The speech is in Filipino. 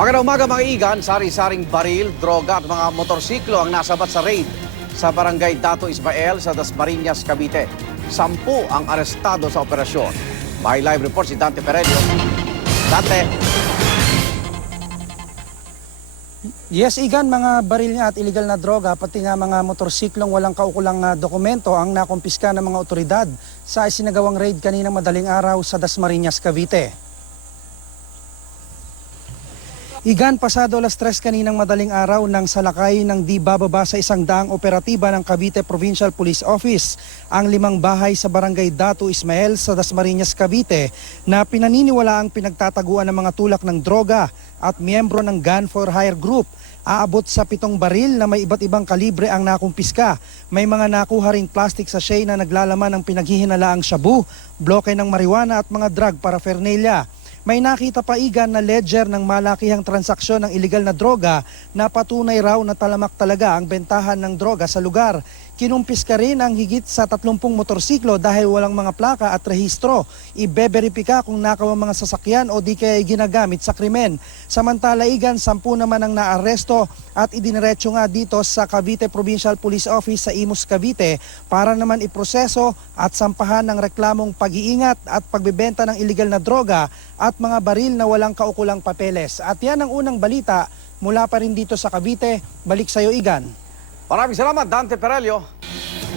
Magandang umaga mga igan, sari-saring baril, droga at mga motorsiklo ang nasabat sa raid sa barangay Dato Ismael sa Dasmariñas, Cavite. 10 ang arestado sa operasyon. May live report si Dante Perelio. Dante. Yes, Igan, mga baril nga at illegal na droga, pati nga mga motorsiklong walang kaukulang dokumento ang nakumpiska ng mga otoridad sa isinagawang raid kaninang madaling araw sa Dasmariñas, Cavite. Igan, pasado alas 3 kaninang madaling araw nang salakay ng di bababa sa 100 operatiba ng Cavite Provincial Police Office ang 5 bahay sa barangay Dato Ismael sa Dasmariñas, Cavite na pinaniniwala ang pinagtataguan ng mga tulak ng droga at miyembro ng Gun for Hire Group. Aabot sa 7 baril na may iba't ibang kalibre ang nakumpiska. May mga nakuha ring plastic sachet na naglalaman ng pinaghihinalaang shabu, bloke ng marijuana at mga drug paraphernalia. May nakita pa, Igan, na ledger ng malakihang transaksyon ng illegal na droga na patunay raw na talamak talaga ang bentahan ng droga sa lugar. Kinumpiska rin ang higit sa 30 motorsiklo dahil walang mga plaka at rehistro. Ibeberipika kung nakaw ang mga sasakyan o di kaya ginagamit sa krimen. Samantala, Igan, 10 naman ang naaresto at idiniretso nga dito sa Cavite Provincial Police Office sa Imus, Cavite para naman iproseso at sampahan ng reklamong pag-iingat at pagbebenta ng illegal na droga at mga baril na walang kaukulang papeles. At yan ang unang balita mula pa rin dito sa Cavite. Balik sa iyo, Igan. Maraming salamat, Dante Perelio.